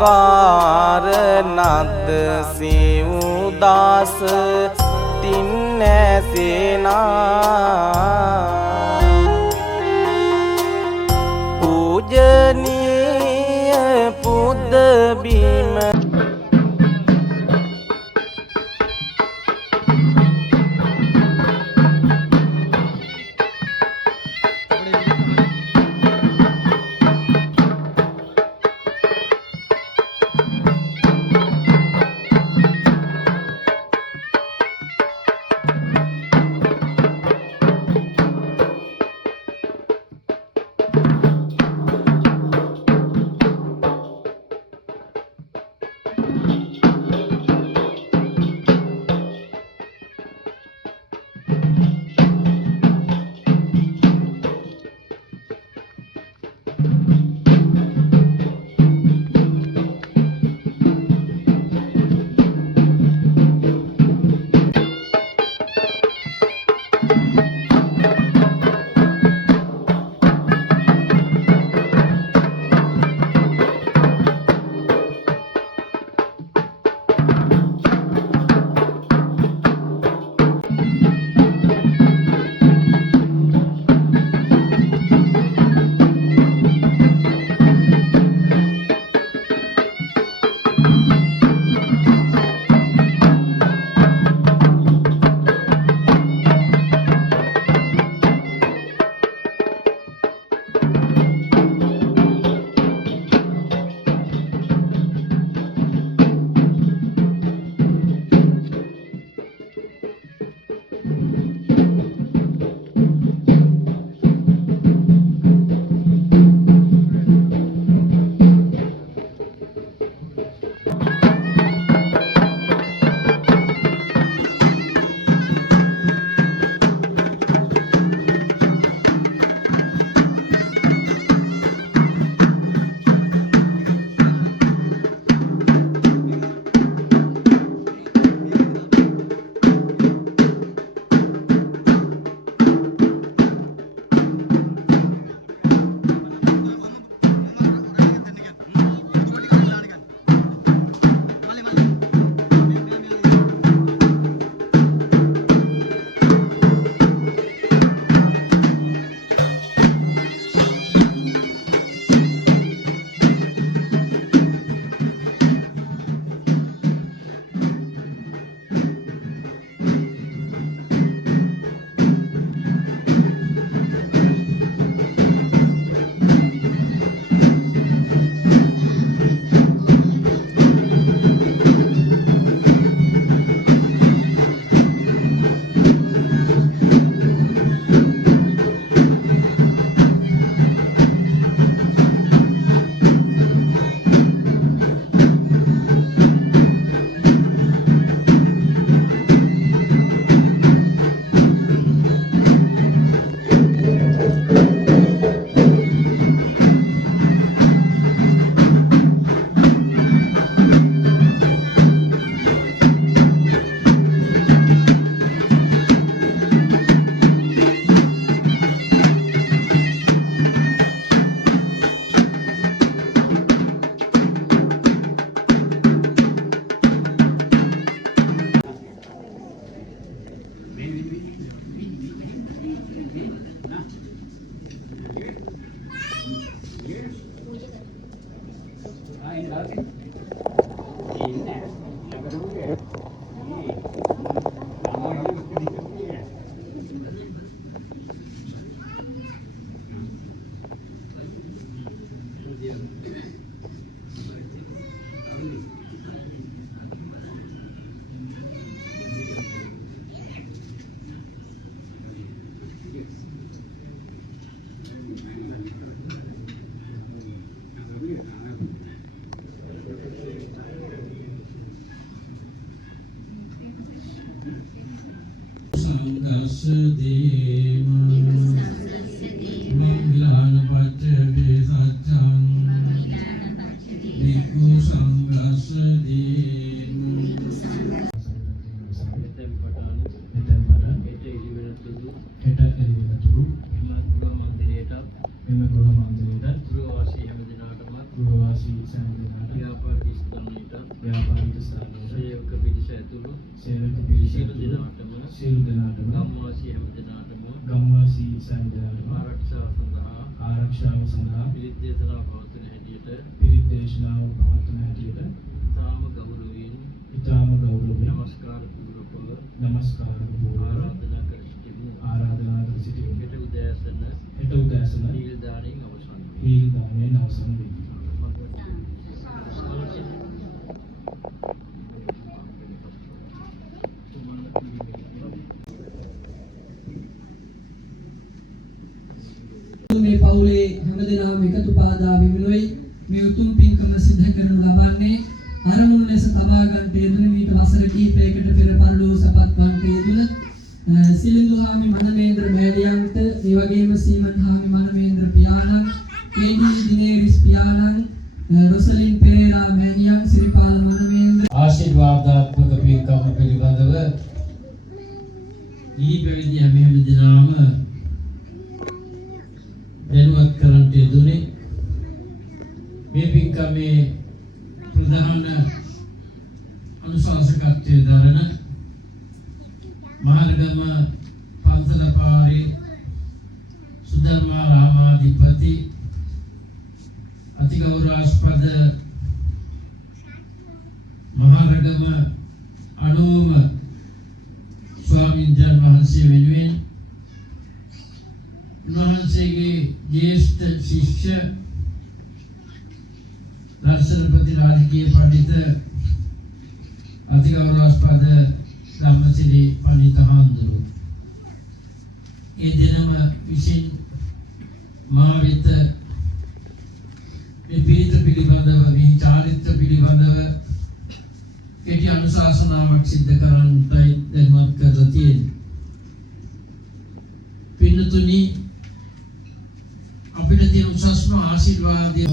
කාරණද්ද සිව්දාස තින්නැසෙනා පූජනීය පුද බිම ගෘහවාසී සෑම දිනකටම සේවක පිරිස ඇතුළු සියලු දෙනාටම ගම්වාසී හැම දෙනාටම ආරක්ෂාව සඳහා පිරිත් දේශනාව පවත්වන හැටියට ඉතාම ගෞරවයෙන් නමස්කාර පූර්වකව ආරාධනා කර සිටිමු. හෙට උදෑසන හීල් දාණයෙන් අවසන් වේ. මේ පවුලේ හැමදෙනාම එකතු පාදා විමිනුයි මේ උතුම් පින්කම සිද්ධ කරනු ලබන්නේ අරමුණු ලෙස තබා ගන්නට යෙදුන මීට වසර කිහිපයකට පෙර පරිලෝක සපත් වන්ට යෙදුන සිලිඳු හාමි මනමේන්ද්‍ර මෑණියන්ට ඒ වගේම සීමන් හාමි මනමේන්ද්‍ර පියාණන් කේඩී දිනේරිස් පියාණන් රොසලින් පෙරේරා මෑණියන් සිරිපාල මනමේන්ද්‍ර ආශිර්වාදාත්මක පින්කම පිළිබඳව ඊ පැවිදි හැම දෙනාම දැනුවත් කරන්නට යෙදුනේ මේ පින්කමේ ප්‍රධාන අනුශාසකත්වයේ දරන මහරගම පන්සල පාරේ සුදර්මා රාමාධිපති අතිගෞරවාස්පද මහරගම අනෝම ස්වාමීන් වහන්සේ වෙනුවෙන් උන්වහන්සේගේ ජ්‍යෙෂ්ඨ ශිෂ්‍ය රාष्ट्रपति राजकीय पंडित अतिगौरवास्पद ධම්මසිරි පඬිත හාමුදුරුවෝ ඒ දිනම විසින් මා වෙත මේ පිරිත පිළිබඳව මේ චාරිත්‍ර පිළිබඳව කෙටි අනුශාසනාවක් සිද්ධ කරන්නටයි දැනුවත් කරලා තියෙන්නේ. පින්නතුනි අපිට තියෙන උසස්ම ආශිර්වාදය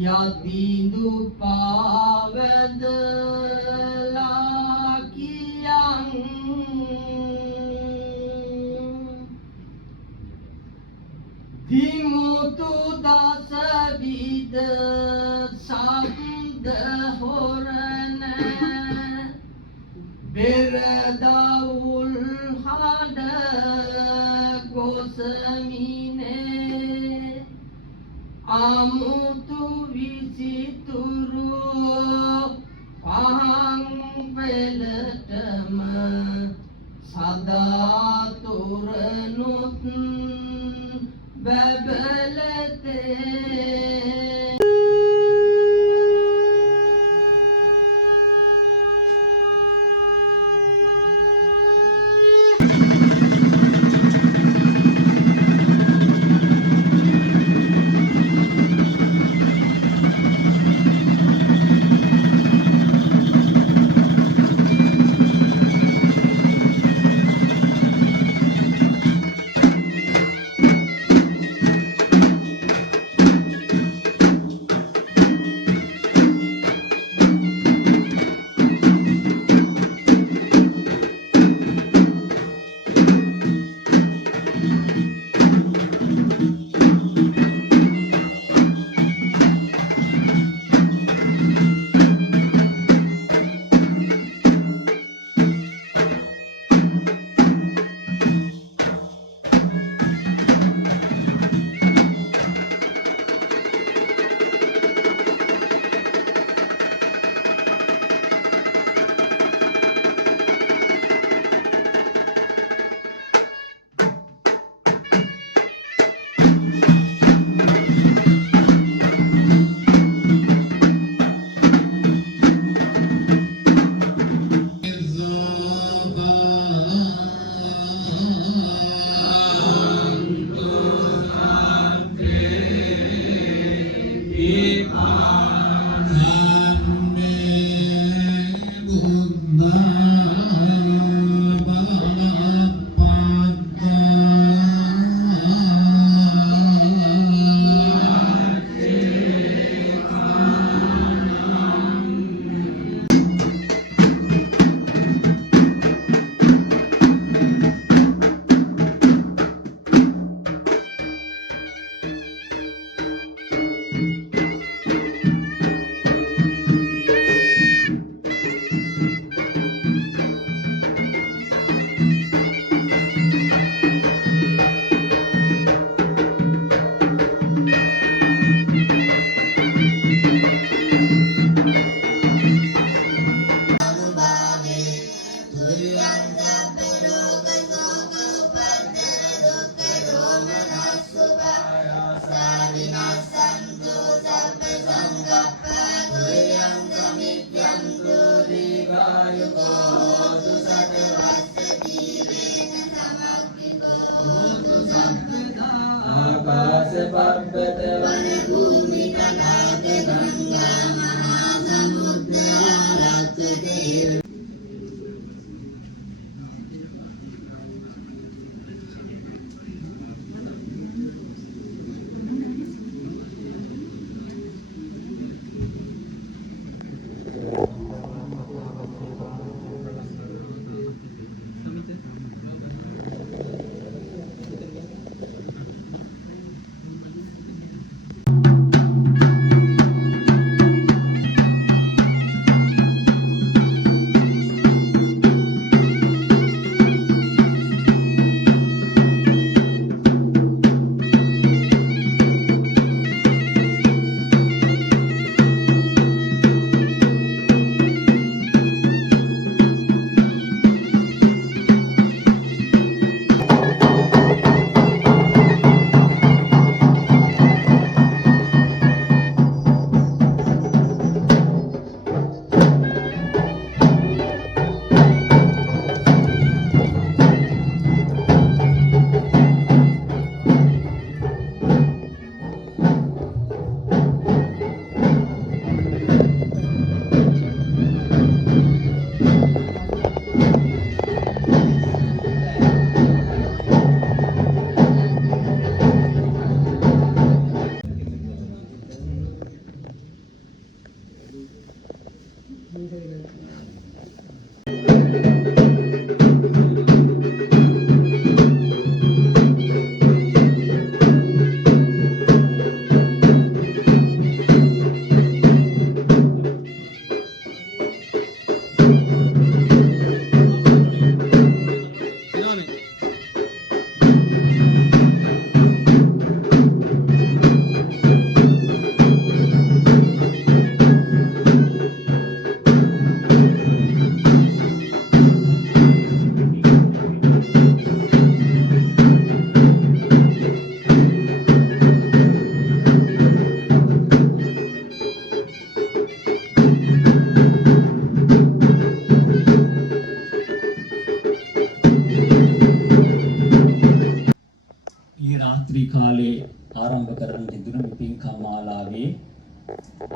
යතිඳු පාවැදලා කියන් දිමුතු දස විද සම්ද හොරන පෙරදවුල් හඬ ගොසමිනේ අමුතු විසිතුරු පහන් වෙලටම සදා තුරනුත් බබලතේ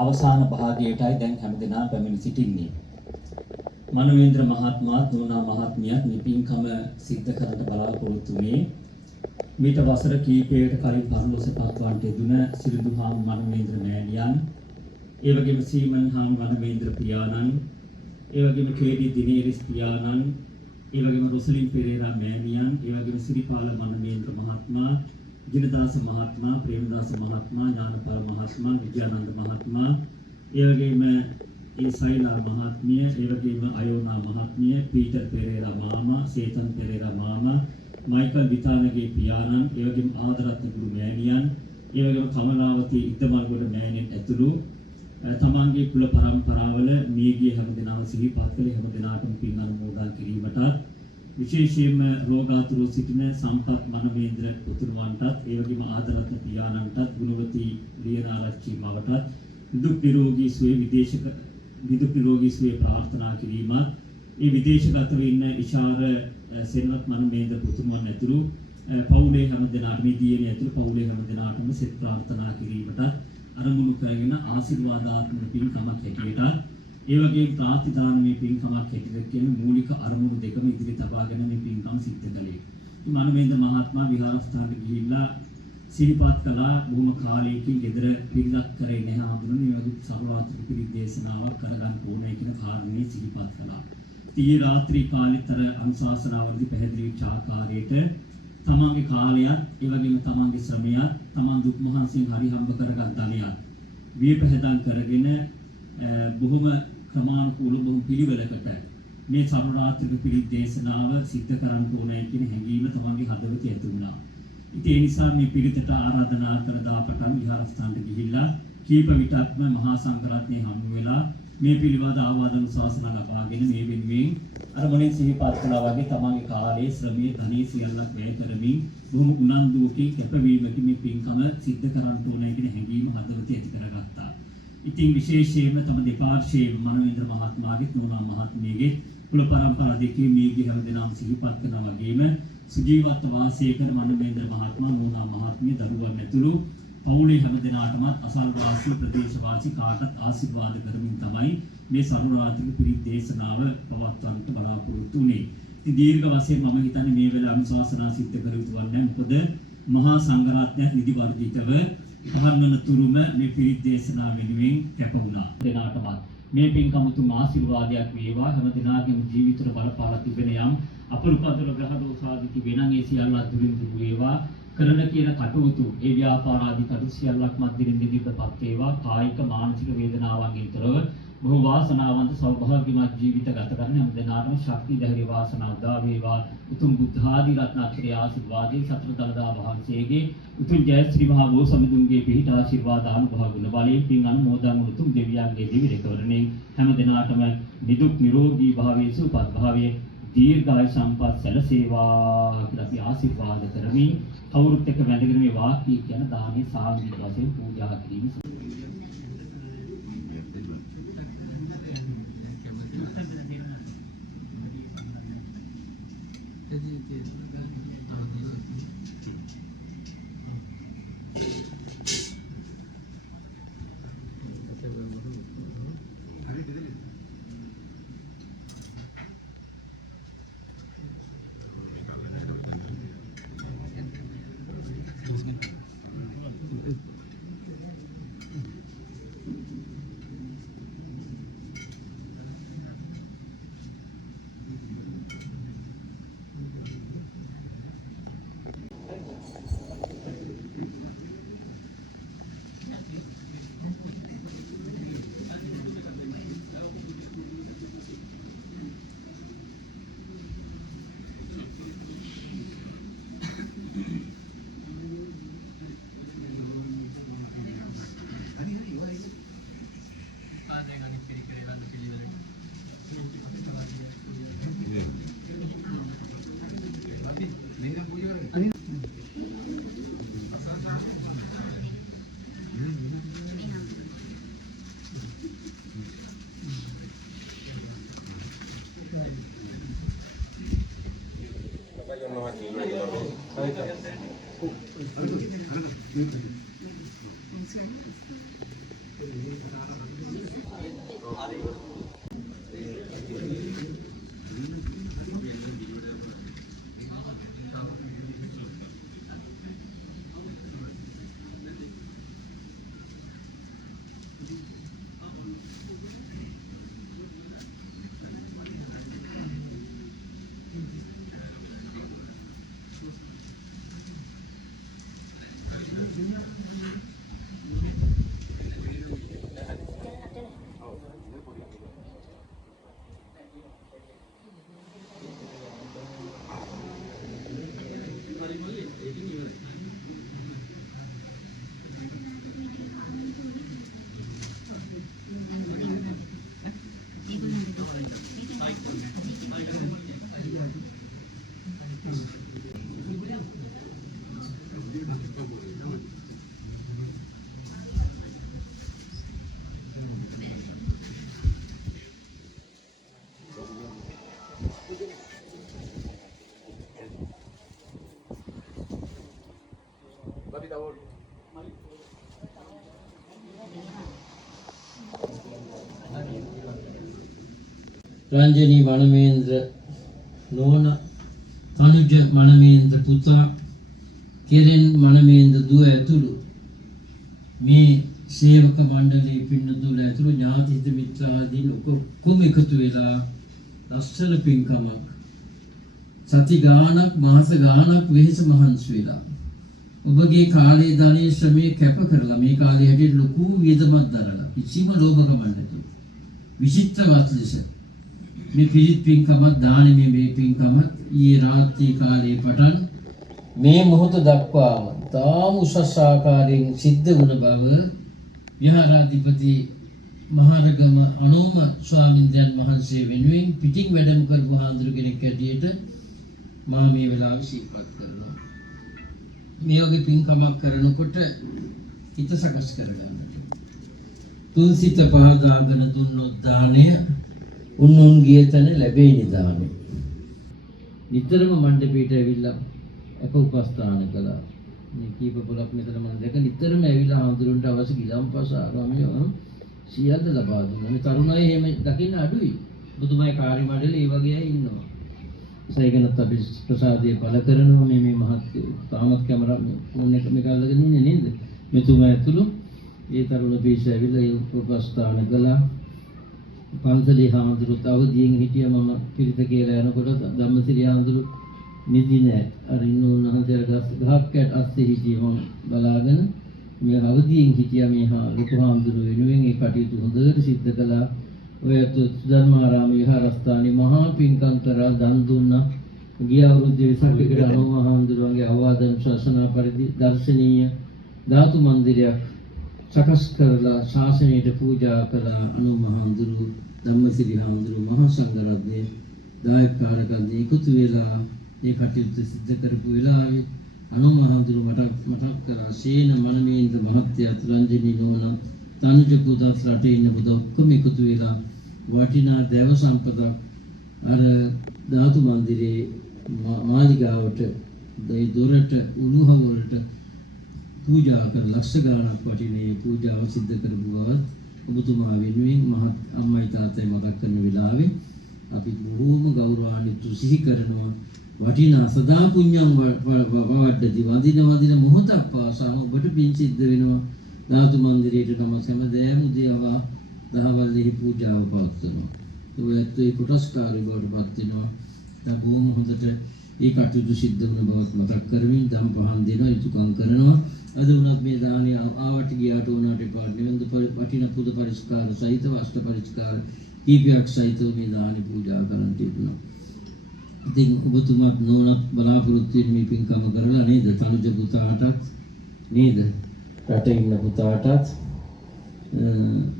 අවසාන භාගයටයි දැන් හැමදෙනා පැමිණ සිටින්නේ. මනෝේන්ද්‍ර මහත්මයාත් නෝනා මහත්මියත් මේ පින්කම සිද්ධ කරන්න බලාපොරොත්තු වුණේ මීට වසර කිහිපයකට කලින් පරලෝසපත් වන්ට යෙදුන සිරිඳුහාම් මනෝේන්ද්‍ර මෑණියන්, ඒ වගේම සීමන් හාම් මනෝේන්ද්‍ර පියාණන්, ඒ වගේම කේඩී දිනේරිස් පියාණන්, ඒ වගේම රොසලින් පෙරේරා මෑණියන්, ඒ වගේම සිරිපාල මනෝේන්ද්‍ර මහත්මයා, ජිනදාස මහත්මයා, ප්‍රේමදාස මහත්මයා, ඥානපාල මහත්මයා, විජයානන්ද මහත්මයා, ඒ වගේම ඒ සයිනාර මහත්මිය, ඒ වගේම අයෝනා මහත්මිය, පීටර් පෙරේරා මාමා, සේතන් පෙරේරා මාමා, මයිකල් විතානගේ පියාණන්, ඒ වගේම ආදරත්න ගුරු මෑණියන්, ඒ වගේම කමලාවතී ඉද්දමල්ගොඩ මෑණියන් ඇතුළු තමන්ගේ කුල පරම්පරාවල මියගිය හැමදෙනාම සිහිපත් කළ හැමදෙනාටම පින් අනුමෝදන් කිරීමටත් විශේෂයෙන්ම රෝගාතුරව සිටින සම්පත් මනමේන්ද්‍ර පුතුණුවන්ටත්, ඒ වගේම ආදරත්න පියාණන්ටත්, ගුණවතී ලියනාරච්චි මවටත් විදුක් නිරෝගී සුවය ප්‍රාර්ථනා කිරීමත්, ඒ විදේශගතව ඉන්න ඉෂාර සෙන්වත් මනමේන්ද්‍ර පුතුණුවන් ඇතුළු පවුලේ හැමදෙනාටම දියණිය ඇතුළු පවුලේ හැමදෙනාටම සෙත් ප්‍රාර්ථනා කිරීමට අරමුණු කරගෙන ආශිර්වාදාත්මක පින්කමක් හැටියට, ඒ වගේම ප්‍රාතිදානමය පින්කමක් හැටියට කියන මූලික අරමුණු දෙකම ඉදිරි තබාගෙන මේ පින්කම සිද්ධ කළේ. මනමේන්ද්‍ර මහත්මයා විහාරස්ථානට ගිහිල්ලා සිහිපත් කළා බොහොම කාලයකින් ගෙදර පිරිලක් කරේ නැහැ ආඳුනනේ මේ වගේ සබරාත්‍රි පිරිත් දේශනාවක් කරගන්න ඕනේ කියන කාරණේ සිහිපත් කළා. ඊයේ රාත්‍රී කාලෙතර අනුශාසනාවලදී පැහැදිලි වෙච්ච ආකාරයට තමන්ගේ කාලයත්, ඒ වගේම තමන්ගේ ශ්‍රමයත්, තමන් දුක් මහන්සියෙන් හරි හම්බ කරගත් ධනයත් විපහදම් කරගෙන බොහොම ක්‍රමානුකූල බොහොම පිළිවෙලකට මේ සබරාත්‍රි පිරිත් දේශනාව සිද්ධ කරන්න ඕනේ කියන හැඟීම තමන්ගේ හදවතේ ඇති වුණා. ඉතින් ඒ නිසා මේ පිරිතට ආරාධනා කර දාපටන් විහාරස්ථානට ගිහිල්ලා කීප විටක්ම මහා සංඝරත්නයේ හමු වෙලා මේ පිළිබඳ ආවාදන ශාසන ලබාගෙන මේ වෙනුවෙන් අර මොනින් සිහිපත් කළා වගේ තමන්ගේ කාලයේ ශ්‍රමයේ ධනී සියල්ලක් වැය කරමින් බොහොම උනන්දුවකින් කැපවීමකින් මේ පින්කම සිද්ධ කරන්න ඕනේ කියන හැඟීම හදවතේ ඇති කරගත්තා. ඉතින් විශේෂයෙන්ම තම දෙපාර්ශ්වයේ මනෝේන්ද්‍ර මහත්මයාගේ නෝනා මහත්මියගේ කුල පරම්පරා දෙකේ මේගේ හැමදෙනාම සිහිපත් කරනවා වගේම සුජීවත්ව වාසය කරන මනෝේන්ද්‍ර මහත්මයා, නෝනා මහත්මිය, දරුවන් ඇතුළු පවුලේ හැමදෙනාටමත් අසල්වාසී ප්‍රදේශවාසී කාටත් ආශිර්වාද කරමින් තමයි මේ සරුරාත්‍රි පිරිත් දේශනාව පවත්වන්නට බලාපොරොත්තු වුණේ. ඉතින් දීර්ඝ වශයෙන් මම හිතන්නේ මේ වෙලාව අනුශාසනා සිද්ධ කර යුතු වන්නේ මොකද මහා සංඝරත්නය නිදි වර්ධිතව පහන්වන තුරුම මේ පිරිත් දේශනාව වෙනුවෙන් කැප වුණා. දෙනාටමත් මේ පින්කම තුම ආශිර්වාදයක් වේවා. හැම දිනාගේම ජීවිතවල බලපාලා තිබෙන යම් අපරුපදල ග්‍රහ දෝෂාදී වෙනන් ඒ සියල්ල දුරින් දුර වේවා. කරන කියන කටයුතු ඒ ව්‍යාපාර ආදී කටයුතු සියල්ලක් මැදින් දිගටපත් වේවා. කායික මානසික වේදනාවන්ගෙන් තොරව බොහෝ වාසනාවන්ත සෞභාග්‍යමත් ජීවිත ගත කරන හැම දිනාටම ශක්තිය ධෛර්ය වාසනාව උදා වේවා. උතුම් බුද්ධ ආදී රත්නාත්‍රි ආශිර්වාදයෙන් සතර දළදා වහන්සේගේ උතුම් ජය ශ්‍රී මහා බෝසමිඳුන්ගේ පිහිට ආශිර්වාද අනුභව ගුණ බලයෙන් පින් අනුමෝදන් උතුම් දෙවියන්ගේ දිවි රැකවරණයෙන් හැම දිනාටම නිදුක් නිරෝගී භාවයේ සුවපත් භාවයේ දීර්ඝායු සම්පත් සැලසේවා කියලා අපි ආශිර්වාද කරමින් කවුරුත් එක්ක වැඳගෙන මේ වාක්‍ය කියන දානේ සාංගික වශයෙන් පූජා කිරීම Thank you. රංජනී මනමේන්ද්‍ර නෝනා, තනුජ මනමේන්ද්‍ර පුතා, කෙරෙන් මනමේන්ද්‍ර දුව ඇතුළු මේ සේවක මණ්ඩලයේ පින්නතුල ඇතුළු ඥාති හිත මිත්‍රාදීන් ඔක්කොම එකතු වෙලා ලස්සන පින්කමක් සති ගානක් මාස ගානක් වෙහෙස මහන්සි වෙලා ඔබගේ කාලයේ ධනයේ ශ්‍රමයේ කැප කරලා මේ කාලේ හැටියට ලොකු වියදමක් දරලා කිසිම ලෝභකමක් නැතුව විචිත්‍රවත් ලෙස මේ පිළිත් පින්කමක් දානමය මේ පින්කමත් ඊයේ රාත්‍රී කාලයේ පටන් මේ මොහොත දක්වාම තාම උසස් ආකාරයෙන් සිද්ධ වුණ බව විහාරාධිපති මහරගම අනෝම ස්වාමීන් වහන්සේ වෙනුවෙන් පිටින් වැඩම කරපු හාමුදුරු කෙනෙක් ඇටියට මා මේ වෙලාවේ සිහිපත් කරනවා. මේ වගේ පින්කමක් කරනකොට හිත සකස් කරගන්නට. තුන් සිත පහදාගෙන දුන්නොත් දාණය උන්ගේ තන ලැබේ නිදානේ. නිතරම මණ්ඩපයට ඇවිල්ලා අප උපස්ථාන කළා. මේ කීප පොලක් මෙතන මම දැක නිතරම ඇවිල්ලා හාමුදුරන්ට අවශ්‍ය ගිලම්පස ආරාමයේ සියල්ල ලබා දුන්නා. මේ තරුණ අය එහෙම දකින්න අඩුයි. බුදුමයි කාර්ය මණ්ඩලයේ ඒ වගේ අය ඉන්නවා. සයිගනත් අපි ප්‍රසාදයේ පළ කරනවා මේ මහත්ය තාමත් කැමරා ෆෝන් එක මේක අල්ලගෙන ඉන්නේ නේද? මෙතුමා ඇතුළු ඒ තරුණ පිරිස ඇවිල්ලා ඒ උපස්ථාන කළා. පන්සලේ හාමුදුරුවෝ අවදියෙන් හිටියා. මම පිරිත කියලා යනකොට ධම්මසිරි හාමුදුරුවෝ නිදි නෑ. අර ඉන්න උන්වහන්සේ ගහක් අස්සේ හිටියේ මම බලාගෙන මේ අවදියෙන් හිටියා. මේ ලොකු හාමුදුරුවෝ වෙනුවෙන් ඒ කටයුතු හොඳට සිද්ධ කළා. ඔය සුධර්මාරාම විහාරස්ථානයේ මහා පින්කම් කරා දන් දුන්නා. ගිය අවුරුද්දේ වෙසක් එකට අනුම හාමුදුරුවන්ගේ අවවාදන ශාසනා පරිදි දර්ශනීය ධාතු මන්දිරයක් සකස් කරලා ශාසනයට පූජා කළා. අනුම හාමුදුරුවෝ ධම්මසිරි හාමුදුරුවෝ මහා සංඝරත්නයේ දායකකාරකයන් එකතු වෙලා මේ කටයුත්ත සිද්ධ කරපු වෙලාවේ අනුම හාමුදුරුවෝ මතක් කරා සේන මනමේන්ද්‍ර මහත්තයා රංජනී නෝනා තනුජ පුතා රටේ ඉන්න පුතා ඔක්කොම එකතු වෙලා වටිනා දේව සම්පතක් අර ධාතු මන්දිරේ මාලිගාවට ඒ දොරට උණුහ වලට පූජා කර ලක්ෂ ගණනක් වටිනේ පූජාව සිද්ධ කරපු බවත් ඔබතුමා වෙනුවෙන් මහත් අම්මයි තාත්තයි මතක් කරන වෙලාවේ අපි බොහෝම ගෞරවාන්විත සිහි කරනවා. වටිනා සදා පුඤ්ඤං වවඩති වදින මොහොතක් පාසාම ඔබට පින් සිද්ධ වෙනවා. ධාතු මන්දිරයට නම සෑම උදේවා දහවල්ෙහි පූජාව පවත්වනවා. ඔයත් ඒ පුරස්කාරය බවට පත් වෙනවා. දැන් බොහොම හොඳට ඒ කටයුතු සිද්ධ වුණ බවත් මතක් කරමින් දම් පහන් දෙනවා, යුතුයකම් කරනවා. අද වුණත් මේ දානය ආවට ගියාට උනාට එපා නෙවෙයි වටිනා පුද පරිස්කාර සහිතව අෂ්ට පරිස්කාර කීපයක් සහිතව මේ දානි පූජා කරන්න තිබුණා. ඉතින් ඔබතුමාත් නෝනත් බලාපොරොත්තු වෙන මේ පින්කම කරලා නේද? තනුජ පුතාටත් නේද? රටේ ඉන්න පුතාටත්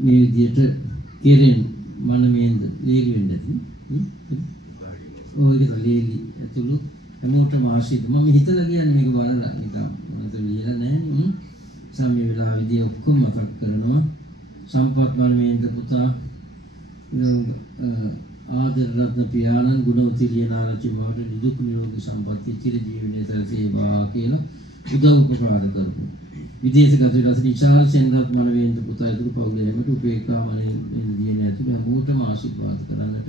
මේ විදියට කෙරෙන් මනමේන්ද ලීලි වෙන්නේ නැති. ඔයගේ ලීලි ඇතුළු හැමෝටම ආශිර්වාද. මම හිතලා කියන්නේ මේක බලලා නිකන් මනස ලියලා නැහැ. සම්මේ වෙලාවේදී ඔක්කොම මතක් කරනවා. සම්පත් මනමේන්ද පුතා ආදර රත්න පියාණන් ගුණවති ලියනාරච්චි මවට නිදුක් නිරෝගී සම්පත්ති චිර ජීවනයේ සැලසේවා කියලා උදව් උපකාර කරමු. විදේශගත වෙලා විශාල සෙන්රත් මනමේන්ද පුතා ඇතුළු පවුලේ හැමෝට උපේක්ෂා මනෙන් දින ඇතුළු හැමෝටම ආශිර්වාද කරන්නට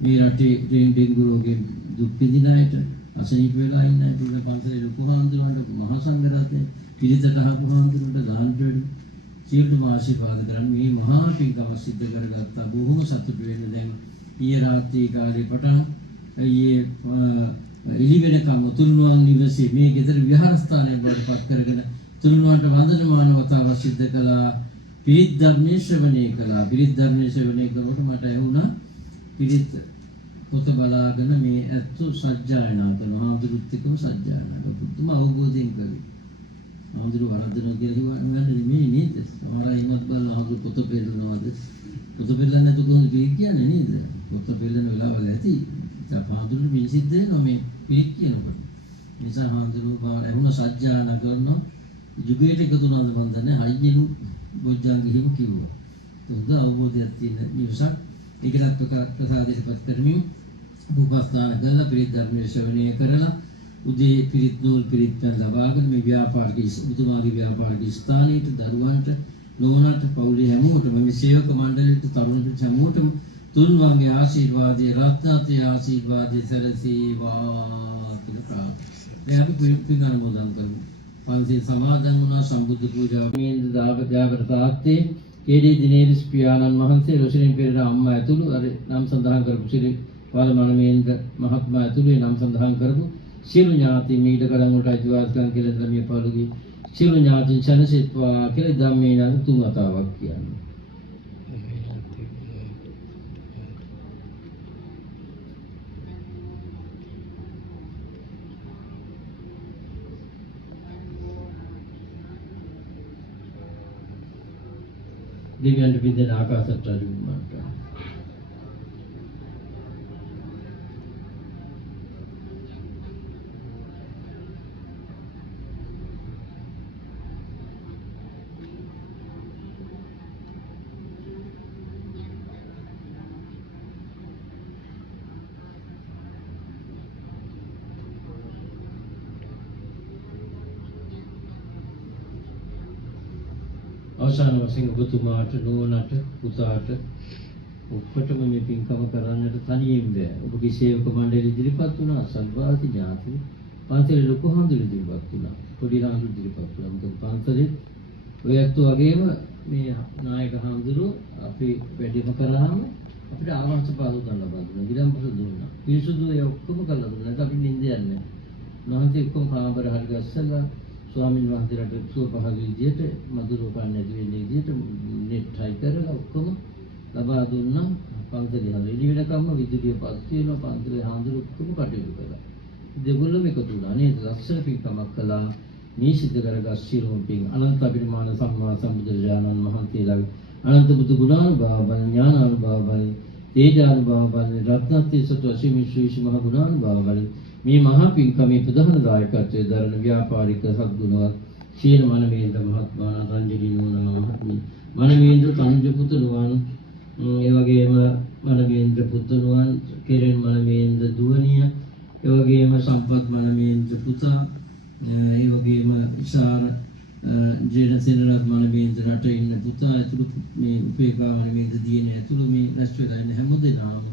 මේ රටේ ඩෙන්ගු රෝගයෙන් දුක් විඳින අයට අසනීප වෙලා ඉන්න අයට පන්සලේ ලොකු හාමුදුරුවන්ට මහා සංඝරත්නය පිළිතට හපු හාමුදුරුවන්ට දාන දෙන්න සියලුම ආශිර්වාද කරන් මේ මහා පින්කම සිද්ධ කරගත්තා. බොහොම සතුටු වෙන්න දැන් ඊයේ රාත්‍රී කාලේ පටන් ඊයේ එළි වෙනකම් තුනුවන් නිවසේ මේ ගෙදර විහාරස්ථානයක් බවට පත් කරගෙන තුනුවන්ට වන්දනමාන වතාවක් සිද්ධ කළා. පිරිත් ධර්මයේ ශ්‍රවණය කළා. පිරිත් ධර්මයේ ශ්‍රවණය කරනකොට මට ඇහුණා පිරිත් පොත බලාගෙන මේ ඇත්තු සජ්ජායනා කරනවා. හාමුදුරුවොත් එක්කම සජ්ජායනා කරනවා. පුදුම අවබෝධයෙන් කරේ. හාමුදුරුවෝ වරදනවා කියලා හිතුවා නෙමෙයි නේද? සමහර අය ඉන්නත් බලන හාමුදුරුවෝ පොත පෙන්නනවාද? පොත පෙන්නන්නේ නැතුව කොහොමද පිරිත් කියන්නේ නේද? පොත පෙන්නන වෙලාවල් ඇති. දැන් හාමුදුරුවෝ පින් සිද්ධ වෙනවා මේ පිරිත් කියනකොට. නිසා හාමුදුරුවෝ ඇහුණ සජ්ජායනා කරනවා. යුගයට එකතු වුණාද මන් දන්නේ හයියෙනු බොජ්ජං ගිහින් කිව්වා. හොඳ අවබෝධයක් තියෙන නිවසක්. ඒකත් ප්‍රසාදයටපත් කරමින් උපස්ථාන කරලා පිරිත් ධර්මයේ ශ්‍රවණය කරලා උදේ පිරිත් නූල් පිරිත් පෙන් ලබාගෙන මේ ව්‍යාපාරික උතුමාගේ ව්‍යාපාරික ස්ථානයේ දරුවන්ට නෝනාට පවුලේ හැමෝටම මේ සේවක මණ්ඩලයට තරුණ පිරිස හැමෝටම තුන්වන්ගේ ආශිර්වාදයේ රත්නත්‍රයේ ආශිර්වාදයේ සැලසේවා කියලා ප්‍රාර්ථනා. දැන් අපි පින් අනුමෝදන් කරමු. පන්සිල් සමාදන් වුණා සම්බුද්ධ පූජාව මේන්ද දාගාවර තාත්තේ කේඩී දිනේරිස් පියාණන් වහන්සේ රොෂිනින් පෙරේරා අම්මා ඇතුළු අර නම් සඳහන් කරපු ශ්‍රී පාලමනමේන්ද්‍ර මහත්මයා ඇතුළු නම් සඳහන් කරපු සියලු ඥාති මීඩ කලන් වලට අයිතිවාසිකම් කියලා ධර්මයේ පාළුගේ සියලු ඥාතින් සැනසෙත්වා කියලා ධම්මේ නාද තුන් වතාවක් කියන්නේ. දෙවියන්ට බින්දෙන ආකාශයට අදින්නාට අවසාන වශයෙන් ඔබතුමාට නෝනට පුතාට ඔක්කොටම මේ පින්කම කරන්නට තනියෙන් බෑ. ඔබගේ සේවක මණ්ඩලය ඉදිරිපත් වුණා, සල්වාති ඥාති පන්සලේ ලොකු හාමුදුරුවෝ ඉදිරිපත් වුණා, පොඩි හාමුදුරුවෝ ඉදිරිපත් වුණා. මොකද පන්සලේ ඔය ඇත්තෝ වගේම මේ නායක හාමුදුරුවෝ අපි වැඩිම කරාම අපිට ආවාස පාලුකම් ලබා දුන්නා, ගිලන්පස දුන්නා, පිරිසුදු ඒ ඔක්කොම කළා දුන්නා. අපි නිින්ද යන්නේ. නැන්ති ඔක්කොම කාමර හරි ගස්සලා ස්වාමීන් වහන්සේලාට සුව පහසු විදියට මధుරව කන්න ඇති වෙන්නේ විදියට නෙට් හයි කරලා ඔක්කොම ලබා දුන්නා. පන්සලේ හැම ඉනිවෙනකම්ම විදුලිය පස් වෙනවා. පන්සලේ හාමුදුරුවෝ ඔක්කොම කටයුතු කළා. දෙගොල්ලෝ එකතු වුණා නේද? ලස්සන පින්කමක් කළා. මේ සිද්ධ කරගත් සියලුම පින් අනන්ත අපරිමාණ සම්මා සම්බුදුරජාණන් වහන්සේලාගේ අනන්ත බුදු ගුණානුභාව බල ඥානානුභාව බල තේජානුභාව බල රත්නත්‍රි සතු අසීමිත මහ ගුණානුභාව බල මේ මහා පින්කමේ ප්‍රධාන දායකත්වයේ දරන ව්‍යාපාරික සත්ගුණවත් ශීල මනමේන්ද්‍ර මහත්මයා රංජනී නෝනා මහත්මිය මනමේන්ද්‍ර තනුජ පුතුණුවන් ඒ වගේම මනමේන්ද්‍ර පුතුණුවන් කෙරෙන් මනමේන්ද්‍ර දුවනිය ඒ වගේම සම්පත් මනමේන්ද්‍ර පුතා ඒ වගේම ඉෂාර ජේනසේනරත් මනමේන්ද්‍ර රටේ ඉන්න පුතා ඇතුළු මේ උපේකා මනමේන්ද්‍ර දියණිය ඇතුළු මේ රැස් වෙලා ඉන්න හැමදෙනාම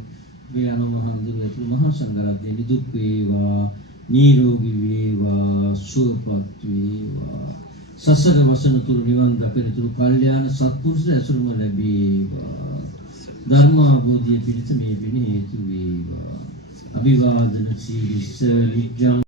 ව්‍යාන මහන්දුර ඇතුළු මහා සංඝරත්නය නිදුක් වේවා නිරෝගී වේවා සුවපත් වේවා සසර වසන තුරු නිවන් දකිනතුරු කල්යාණ සත්පුරුෂ ඇසුරම ලැබේවා ධර්මාභෝධිය පිණිස මේ පිණ හේතු වේවා අභිවාදන සීලිස්ස විජ්ජං